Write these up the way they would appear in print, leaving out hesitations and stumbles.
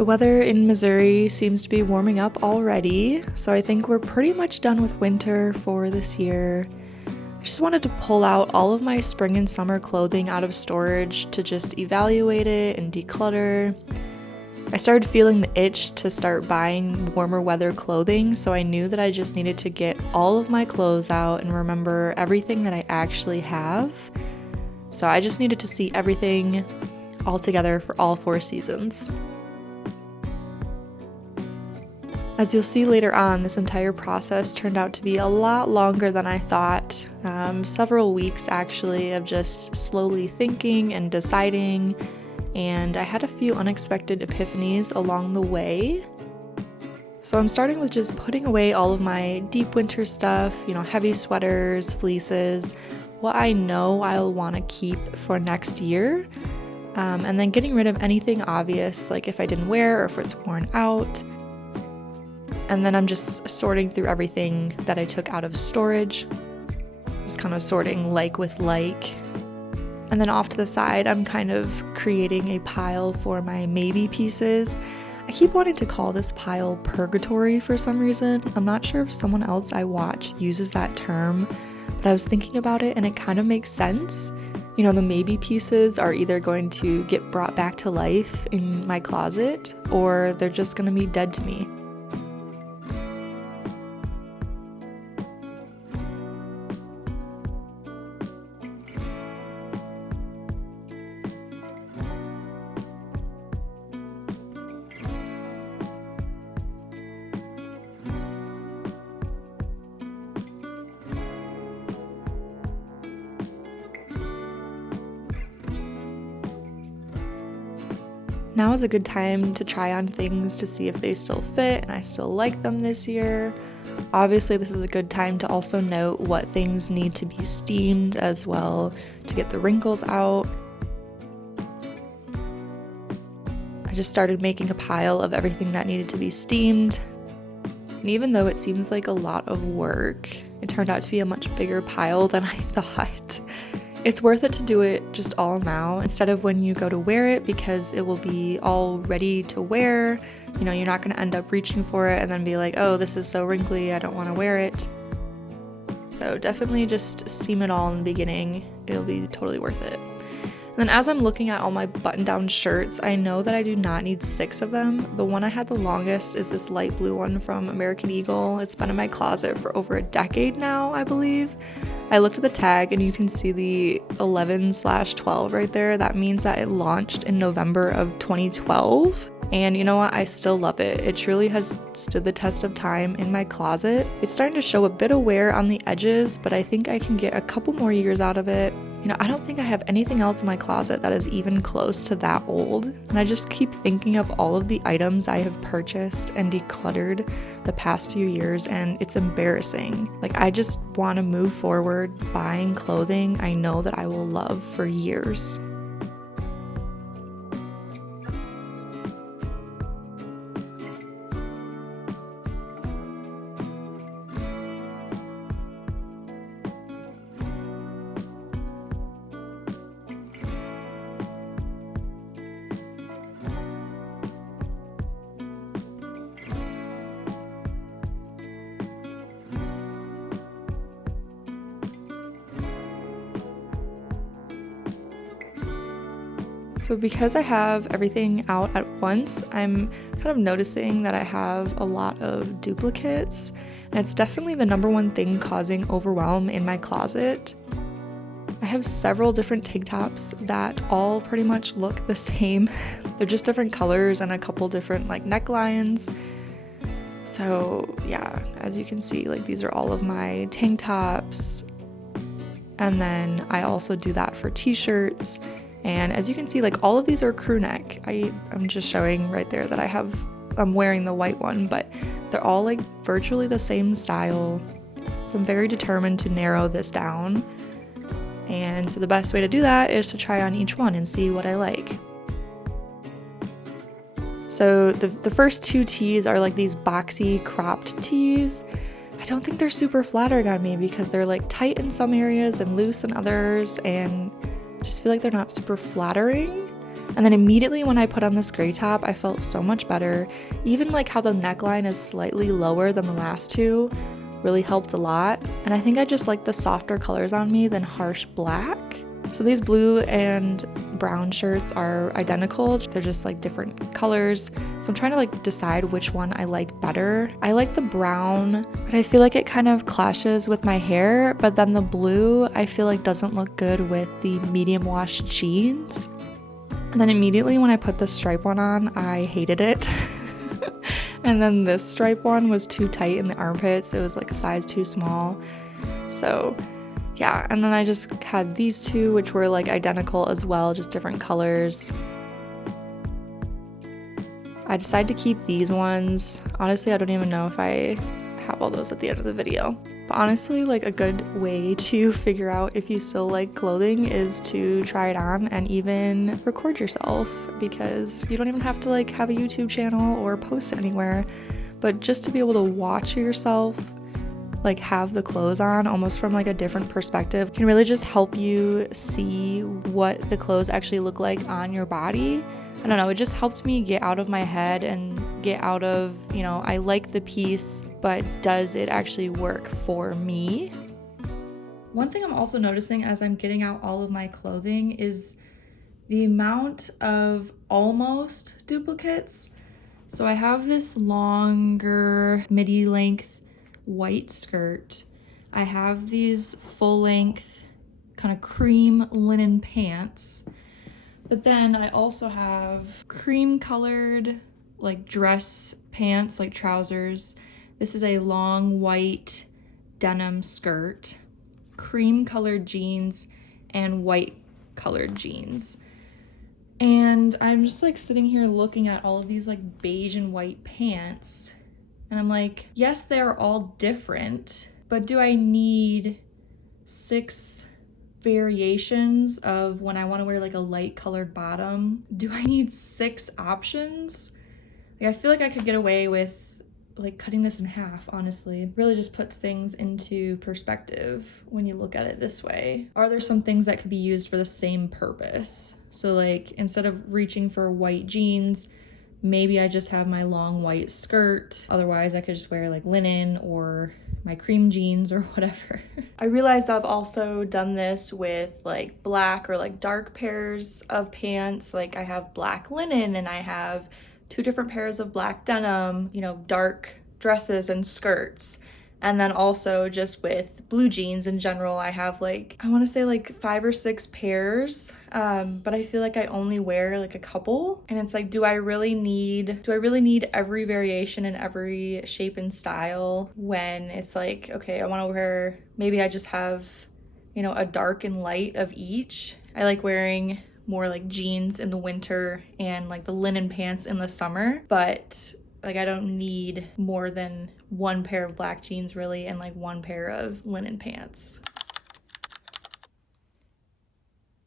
The weather in Missouri seems to be warming up already, so I think we're pretty much done with winter for this year. I just wanted to pull out all of my spring and summer clothing out of storage to just evaluate it and declutter. I started feeling the itch to start buying warmer weather clothing, so I knew that I just needed to get all of my clothes out and remember everything that I actually have. So I just needed to see everything all together for all 4 seasons. As you'll see later on, this entire process turned out to be a lot longer than I thought. Several weeks actually of just slowly thinking and deciding, and I had a few unexpected epiphanies along the way. So I'm starting with just putting away all of my deep winter stuff, heavy sweaters, fleeces, what I know I'll want to keep for next year, and then getting rid of anything obvious, like if I didn't wear or if it's worn out. And then I'm just sorting through everything that I took out of storage, just kind of sorting like with like. And then off to the side, I'm kind of creating a pile for my maybe pieces. I keep wanting to call this pile purgatory for some reason. I'm not sure if someone else I watch uses that term, but I was thinking about it and it kind of makes sense. The maybe pieces are either going to get brought back to life in my closet or they're just going to be dead to me. Now is a good time to try on things to see if they still fit and I still like them this year. Obviously, this is a good time to also note what things need to be steamed as well to get the wrinkles out. I just started making a pile of everything that needed to be steamed. And even though it seems like a lot of work, it turned out to be a much bigger pile than I thought. It's worth it to do it just all now instead of when you go to wear it because it will be all ready to wear. You're not going to end up reaching for it and then be like, oh, this is so wrinkly, I don't want to wear it. So definitely just steam it all in the beginning. It'll be totally worth it. And then as I'm looking at all my button-down shirts, I know that I do not need 6 of them. The one I had the longest is this light blue one from American Eagle. It's been in my closet for over a decade now, I believe. I looked at the tag and you can see the 11/12 right there. That means that it launched in November of 2012. And you know what? I still love it. It truly has stood the test of time in my closet. It's starting to show a bit of wear on the edges, but I think I can get a couple more years out of it. I don't think I have anything else in my closet that is even close to that old. And I just keep thinking of all of the items I have purchased and decluttered the past few years, and it's embarrassing. I just want to move forward buying clothing I know that I will love for years. So because I have everything out at once, I'm kind of noticing that I have a lot of duplicates, and it's definitely the number one thing causing overwhelm in my closet. I have several different tank tops that all pretty much look the same. They're just different colors and a couple different necklines. So yeah, as you can see, these are all of my tank tops. And then I also do that for t-shirts. And as you can see, all of these are crew neck. I'm just showing right there that I'm wearing the white one, but they're all virtually the same style. So I'm very determined to narrow this down. And so the best way to do that is to try on each one and see what I like. So the first 2 tees are these boxy cropped tees. I don't think they're super flattering on me because they're tight in some areas and loose in others, and I just feel like they're not super flattering. And then immediately when I put on this gray top, I felt so much better. Even like how the neckline is slightly lower than the last two really helped a lot. And I think I just like the softer colors on me than harsh black. So these blue and brown shirts are identical. They're just like different colors. So I'm trying to like decide which one I like better. I like the brown, but I feel like it kind of clashes with my hair. But then the blue, I feel like doesn't look good with the medium wash jeans. And then immediately when I put the stripe one on, I hated it. And then this stripe one was too tight in the armpits. It was like a size too small. So yeah, and then I just had these two, which were like identical as well, just different colors. I decided to keep these ones. Honestly, I don't even know if I have all those at the end of the video. But honestly, like a good way to figure out if you still like clothing is to try it on and even record yourself, because you don't even have to like have a YouTube channel or post anywhere, but just to be able to watch yourself like have the clothes on almost from like a different perspective can really just help you see what the clothes actually look like on your body. I don't know, it just helped me get out of my head and get out of, you know, I like the piece, but does it actually work for me? One thing I'm also noticing as I'm getting out all of my clothing is the amount of almost duplicates. So I have this longer midi length white skirt. I have these full length kind of cream linen pants. But then I also have cream colored like dress pants, like trousers. This is a long white denim skirt, cream colored jeans, and white colored jeans. And I'm just like sitting here looking at all of these like beige and white pants. And I'm like, yes, they are all different, but do I need 6 variations of when I want to wear like a light colored bottom? Do I need 6 options? Like, I feel like I could get away with like cutting this in half, honestly. It really just puts things into perspective when you look at it this way. Are there some things that could be used for the same purpose? So like instead of reaching for white jeans, maybe I just have my long white skirt. Otherwise, I could just wear like linen or my cream jeans or whatever. I realized I've also done this with like black or like dark pairs of pants. Like I have black linen and I have 2 different pairs of black denim, you know, dark dresses and skirts. And then also just with blue jeans in general, I have like, I want to say like 5 or 6 pairs, but I feel like I only wear like a couple. And it's like, do I really need every variation in every shape and style when it's like, okay, I want to wear, maybe I just have, you know, a dark and light of each. I like wearing more like jeans in the winter and like the linen pants in the summer, but like I don't need more than 1 pair of black jeans really and like 1 pair of linen pants.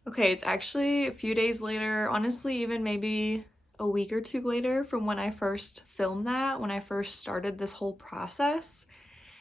Okay, it's actually a few days later, honestly even maybe a week or 2 later from when I first filmed that, when I first started this whole process.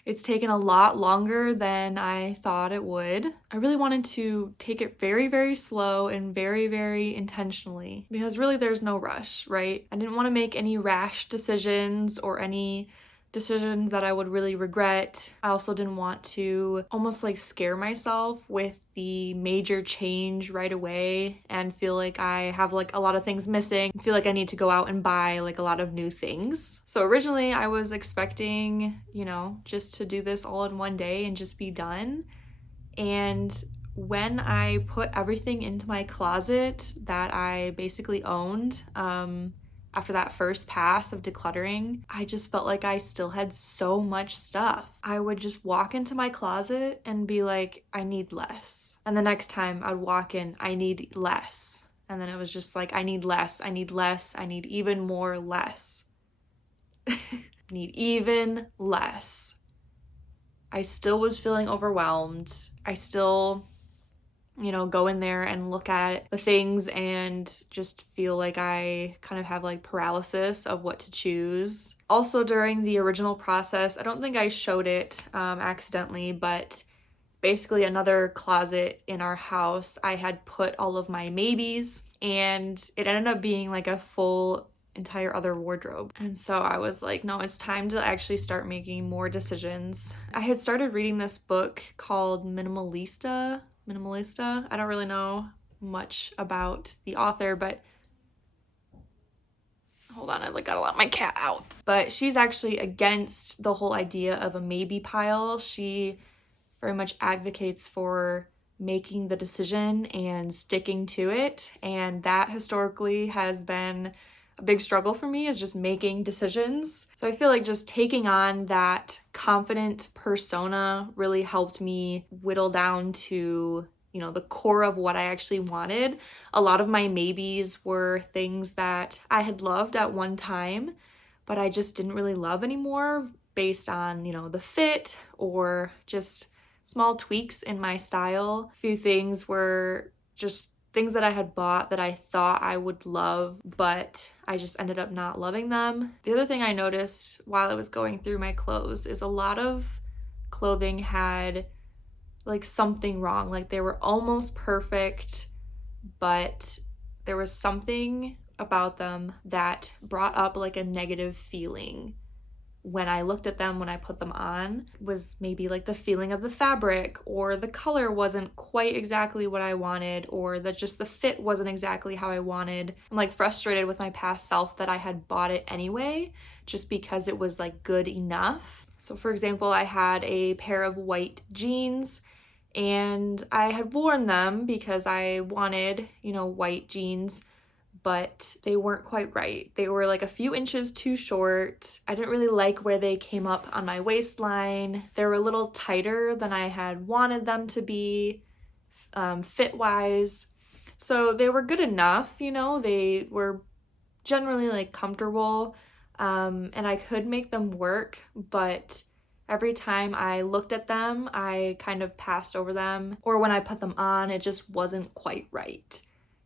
It's taken a lot longer than I thought it would. I really wanted to take it very, very slow and very, very intentionally because really there's no rush, right? I didn't want to make any rash decisions or any decisions that I would really regret. I also didn't want to almost like scare myself with the major change right away and feel like I have like a lot of things missing, feel like I need to go out and buy like a lot of new things. So originally I was expecting, you know, just to do this all in one day and just be done. And when I put everything into my closet that I basically owned, after that first pass of decluttering, I just felt like I still had so much stuff. I would just walk into my closet and be like, I need less. And the next time I'd walk in, I need less. And then it was just like, I need less, I need less, I need even more less. Need even less. I still was feeling overwhelmed. I still, you know, go in there and look at the things and just feel like I kind of have like paralysis of what to choose. Also during the original process, I don't think I showed it accidentally, but basically another closet in our house, I had put all of my maybes and it ended up being like a full entire other wardrobe. And so I was like, no, it's time to actually start making more decisions. I had started reading this book called Minimalista. I don't really know much about the author, but hold on, I gotta let my cat out. But she's actually against the whole idea of a maybe pile. She very much advocates for making the decision and sticking to it. And that historically has been a big struggle for me, is just making decisions. So I feel like just taking on that confident persona really helped me whittle down to, you know, the core of what I actually wanted. A lot of my maybes were things that I had loved at one time, but I just didn't really love anymore based on, you know, the fit or just small tweaks in my style. A few things were just things that I had bought that I thought I would love, but I just ended up not loving them. The other thing I noticed while I was going through my clothes is a lot of clothing had like something wrong. Like they were almost perfect, but there was something about them that brought up like a negative feeling when I looked at them, when I put them on. Was maybe like the feeling of the fabric, or the color wasn't quite exactly what I wanted, or that just the fit wasn't exactly how I wanted. I'm like frustrated with my past self that I had bought it anyway, just because it was like good enough. So for example, I had a pair of white jeans and I had worn them because I wanted, you know, white jeans, but they weren't quite right. They were like a few inches too short. I didn't really like where they came up on my waistline. They were a little tighter than I had wanted them to be, fit-wise. So they were good enough, you know, they were generally like comfortable, and I could make them work, but every time I looked at them, I kind of passed over them, or when I put them on, it just wasn't quite right.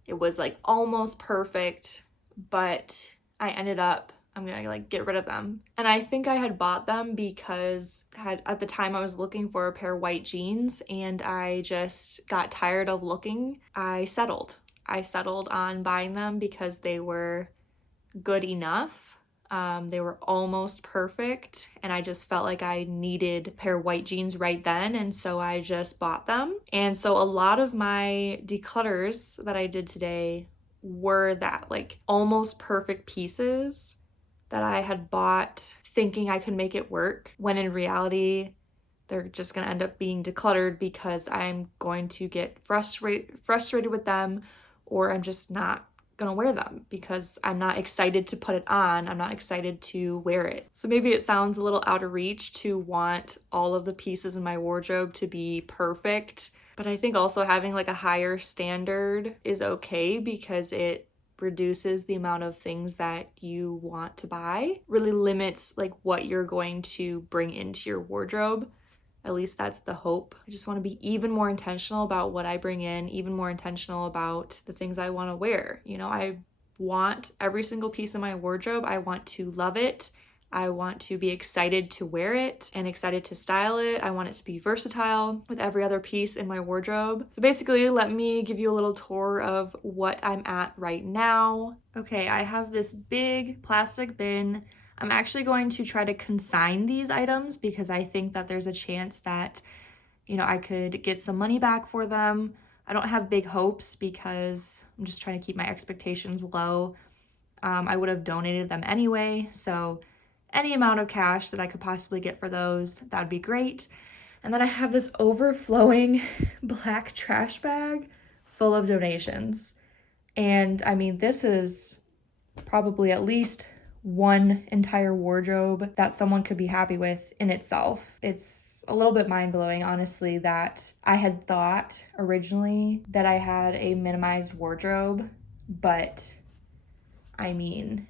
It was like almost perfect, but I ended up, I'm gonna like get rid of them. And I think I had bought them because at the time I was looking for a pair of white jeans and I just got tired of looking. I settled on buying them because they were good enough. They were almost perfect, and I just felt like I needed a pair of white jeans right then, and so I just bought them. And so a lot of my declutters that I did today were that like almost perfect pieces that I had bought thinking I could make it work, when in reality they're just gonna end up being decluttered because I'm going to get frustrated with them, or I'm just not gonna wear them because I'm not excited to put it on. I'm not excited to wear it. So maybe it sounds a little out of reach to want all of the pieces in my wardrobe to be perfect, but I think also having like a higher standard is okay because it reduces the amount of things that you want to buy, really limits like what you're going to bring into your wardrobe. At least that's the hope. I just want to be even more intentional about what I bring in, even more intentional about the things I want to wear. You know, I want every single piece of my wardrobe, I want to love it. I want to be excited to wear it and excited to style it. I want it to be versatile with every other piece in my wardrobe. So basically, let me give you a little tour of what I'm at right now. Okay, I have this big plastic bin. I'm actually going to try to consign these items because I think that there's a chance that, you know, I could get some money back for them. I don't have big hopes because I'm just trying to keep my expectations low. I would have donated them anyway, so any amount of cash that I could possibly get for those, that would be great. And then I have this overflowing black trash bag full of donations. And I mean, this is probably at least one entire wardrobe that someone could be happy with in itself. It's a little bit mind-blowing, honestly, that I had thought originally that I had a minimized wardrobe, but I mean,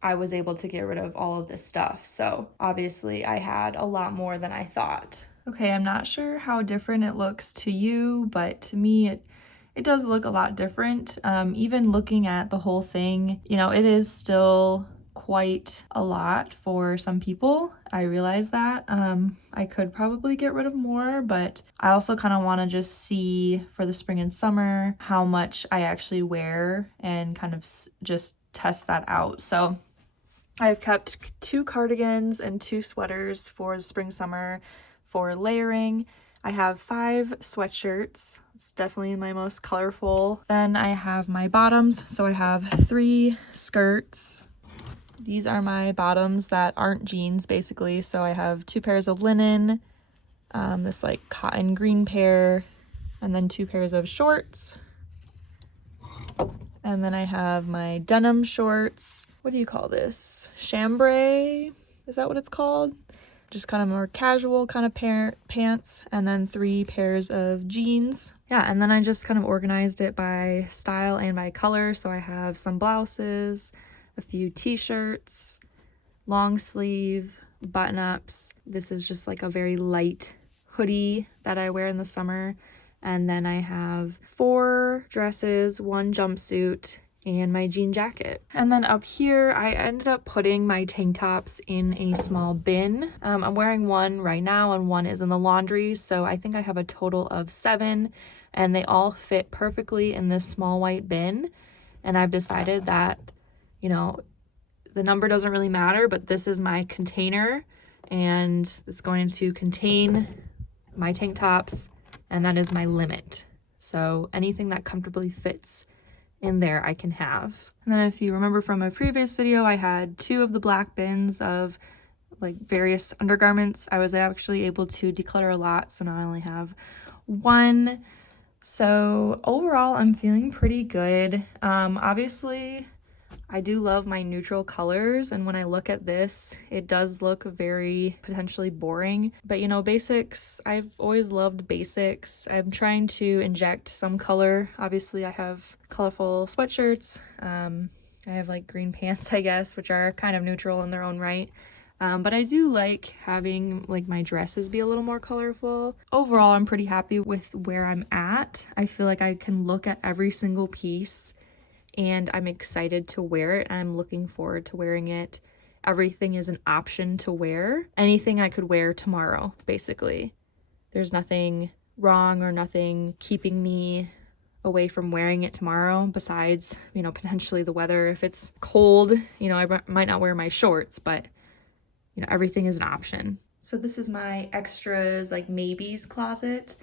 I was able to get rid of all of this stuff. So obviously I had a lot more than I thought. Okay, I'm not sure how different it looks to you, but to me it does look a lot different. Even looking at the whole thing, you know, it is still quite a lot for some people. I realize that. I could probably get rid of more, but I also kind of want to just see for the spring and summer how much I actually wear and kind of just test that out. So I've kept 2 cardigans and 2 sweaters for the spring summer for layering. I have 5 sweatshirts. It's definitely my most colorful. Then I have my bottoms. So I have 3 skirts. These are my bottoms that aren't jeans basically. So I have 2 pairs of linen, this like cotton green pair, and then 2 pairs of shorts. And then I have my denim shorts. What do you call this? Chambray? Is that what it's called? Just kind of more casual kind of pants. And then 3 pairs of jeans. Yeah, and then I just kind of organized it by style and by color. So I have some blouses, a few t-shirts, long sleeve, button-ups. This is just like a very light hoodie that I wear in the summer. And then I have 4 dresses, 1 jumpsuit, and my jean jacket. And then up here, I ended up putting my tank tops in a small bin. I'm wearing one right now and one is in the laundry. So I think I have a total of 7 and they all fit perfectly in this small white bin. And I've decided that, you know, the number doesn't really matter, but this is my container and it's going to contain my tank tops, and that is my limit. So anything that comfortably fits in there I can have. And then if you remember from my previous video, I had 2 of the black bins of like various undergarments. I was actually able to declutter a lot, so now I only have 1. So overall, I'm feeling pretty good. Obviously, I do love my neutral colors, and when I look at this, it does look very potentially boring. But you know, basics, I've always loved basics. I'm trying to inject some color. Obviously, I have colorful sweatshirts. I have like green pants, I guess, which are kind of neutral in their own right. But I do like having like my dresses be a little more colorful. Overall, I'm pretty happy with where I'm at. I feel like I can look at every single piece and I'm excited to wear it. I'm looking forward to wearing it. Everything is an option to wear. Anything I could wear tomorrow, basically. There's nothing wrong or nothing keeping me away from wearing it tomorrow besides, you know, potentially the weather. If it's cold, you know, I might not wear my shorts, but you know, everything is an option. So this is my extras, like maybes closet.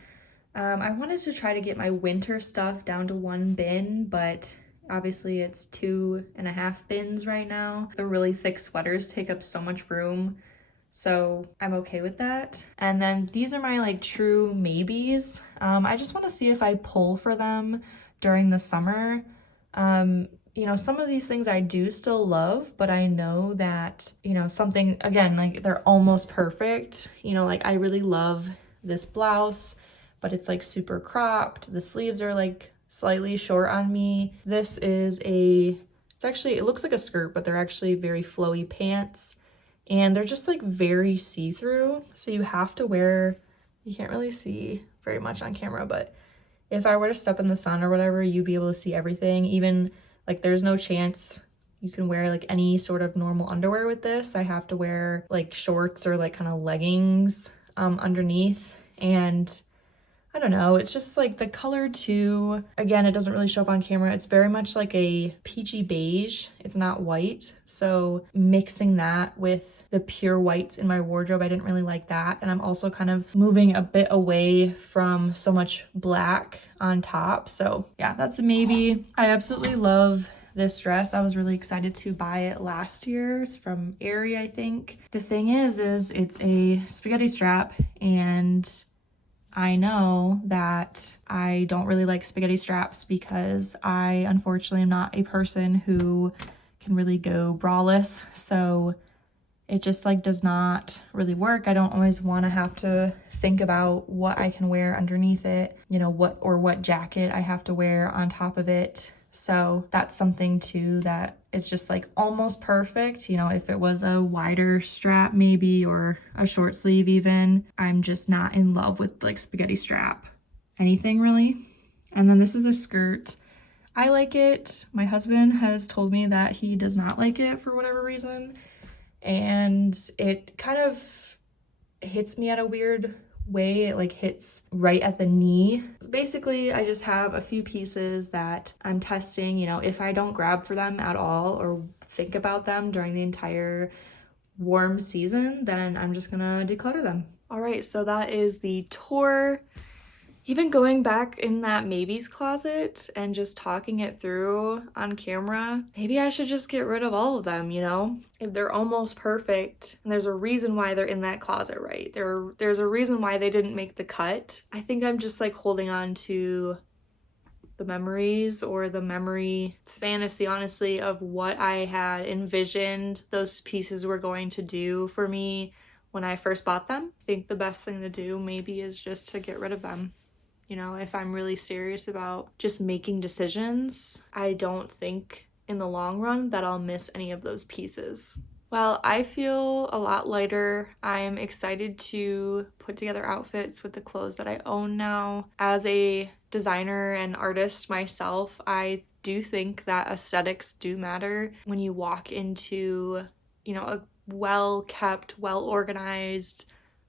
I wanted to try to get my winter stuff down to 1 bin, but obviously it's 2.5 bins right now. The really thick sweaters take up so much room, so I'm okay with that. And then these are my like true maybes. I just want to see if I pull for them during the summer. You know, some of these things I do still love, but I know that, you know, something, again, like they're almost perfect. You know, like I really love this blouse, but it's like super cropped. The sleeves are like slightly short on me. This is it looks like a skirt, but they're actually very flowy pants. And they're just like very see-through. So you have to wear, you can't really see very much on camera, but if I were to step in the sun or whatever, you'd be able to see everything. Even like there's no chance you can wear like any sort of normal underwear with this. I have to wear like shorts or like kind of leggings underneath. And I don't know, it's just like the color too. Again, it doesn't really show up on camera. It's very much like a peachy beige. It's not white. So mixing that with the pure whites in my wardrobe, I didn't really like that. And I'm also kind of moving a bit away from so much black on top. So yeah, that's a maybe. I absolutely love this dress. I was really excited to buy it last year. It's from Aerie, I think. The thing is it's a spaghetti strap, and I know that I don't really like spaghetti straps because I unfortunately am not a person who can really go braless. So it just like does not really work. I don't always want to have to think about what I can wear underneath it, you know, what jacket I have to wear on top of it. So that's something too that is just like almost perfect. You know, if it was a wider strap maybe, or a short sleeve even, I'm just not in love with like spaghetti strap anything really. And then this is a skirt. I like it. My husband has told me that he does not like it for whatever reason, and it kind of hits me at a weird way. It like hits right at the knee. Basically, I just have a few pieces that I'm testing, you know, if I don't grab for them at all or think about them during the entire warm season, then I'm just gonna declutter them. All right, so that is the tour. Even going back in that maybes closet and just talking it through on camera, maybe I should just get rid of all of them, you know? If they're almost perfect, and there's a reason why they're in that closet, right? There's a reason why they didn't make the cut. I think I'm just like holding on to the memories or the memory fantasy, honestly, of what I had envisioned those pieces were going to do for me when I first bought them. I think the best thing to do maybe is just to get rid of them. You know, if I'm really serious about just making decisions, I don't think in the long run that I'll miss any of those pieces. Well, I feel a lot lighter. I'm excited to put together outfits with the clothes that I own now. As a designer and artist myself, I do think that aesthetics do matter. When you walk into, you know, a well-kept, well-organized,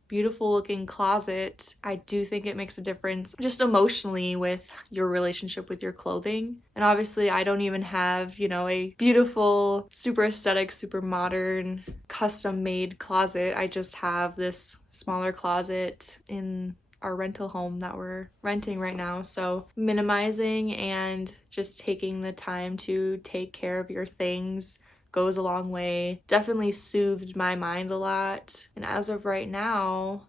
beautiful looking closet, I do think it makes a difference just emotionally with your relationship with your clothing. And obviously I don't even have, you know, a beautiful, super aesthetic, super modern, custom made closet. I just have this smaller closet in our rental home that we're renting right now. So minimizing and just taking the time to take care of your things goes a long way. Definitely soothed my mind a lot. And as of right now,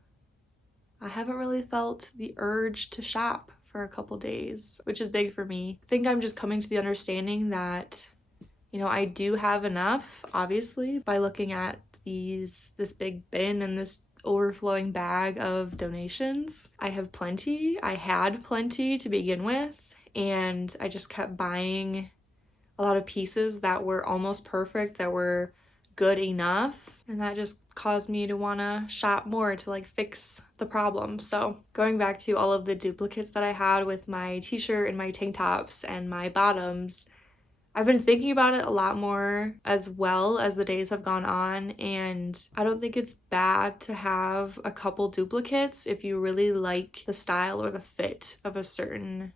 I haven't really felt the urge to shop for a couple days, which is big for me. I think I'm just coming to the understanding that, you know, I do have enough, obviously, by looking at this big bin and this overflowing bag of donations. I have plenty. I had plenty to begin with, and I just kept buying a lot of pieces that were almost perfect, that were good enough, and that just caused me to want to shop more to like fix the problem. So going back to all of the duplicates that I had with my t-shirt and my tank tops and my bottoms, I've been thinking about it a lot more as well as the days have gone on, and I don't think it's bad to have a couple duplicates if you really like the style or the fit of a certain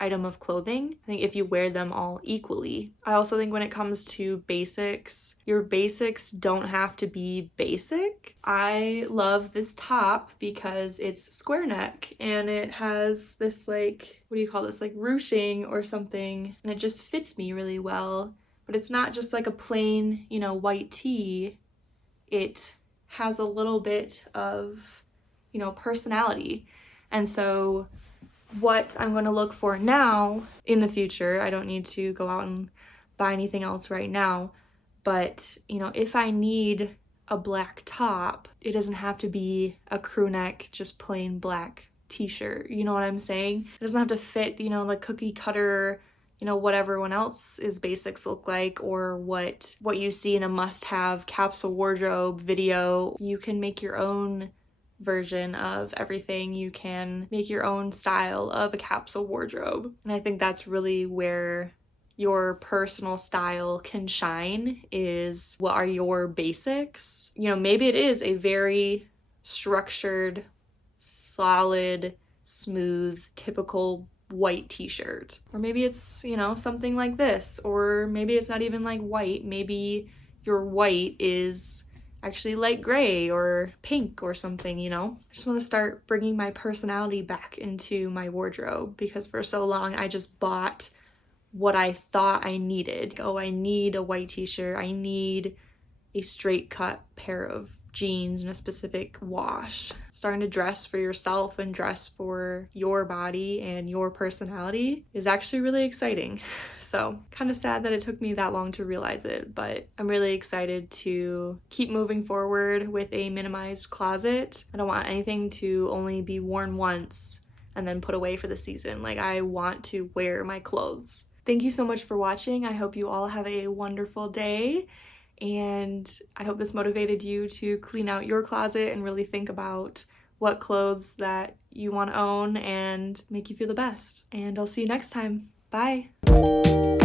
item of clothing. I think if you wear them all equally. I also think when it comes to basics, your basics don't have to be basic. I love this top because it's square neck and it has this like, what do you call this, like ruching or something, and it just fits me really well. But it's not just like a plain, you know, white tee. It has a little bit of, you know, personality. And so what I'm going to look for now in the future, I don't need to go out and buy anything else right now, but you know, if I need a black top, it doesn't have to be a crew neck, just plain black t-shirt. You know what I'm saying? It doesn't have to fit, you know, like cookie cutter, you know, what everyone else's basics look like, or what you see in a must-have capsule wardrobe video. You can make your own version of everything. You can make your own style of a capsule wardrobe. And I think that's really where your personal style can shine, is what are your basics? You know, maybe it is a very structured, solid, smooth, typical white t-shirt. Or maybe it's, you know, something like this. Or maybe it's not even like white. Maybe your white is actually light gray or pink or something, you know? I just want to start bringing my personality back into my wardrobe, because for so long I just bought what I thought I needed. Oh, I need a white t-shirt. I need a straight cut pair of jeans and a specific wash. Starting to dress for yourself and dress for your body and your personality is actually really exciting. So kind of sad that it took me that long to realize it, but I'm really excited to keep moving forward with a minimized closet. I don't want anything to only be worn once and then put away for the season. Like, I want to wear my clothes. Thank you so much for watching. I hope you all have a wonderful day, and I hope this motivated you to clean out your closet and really think about what clothes that you want to own and make you feel the best. And I'll see you next time. Bye.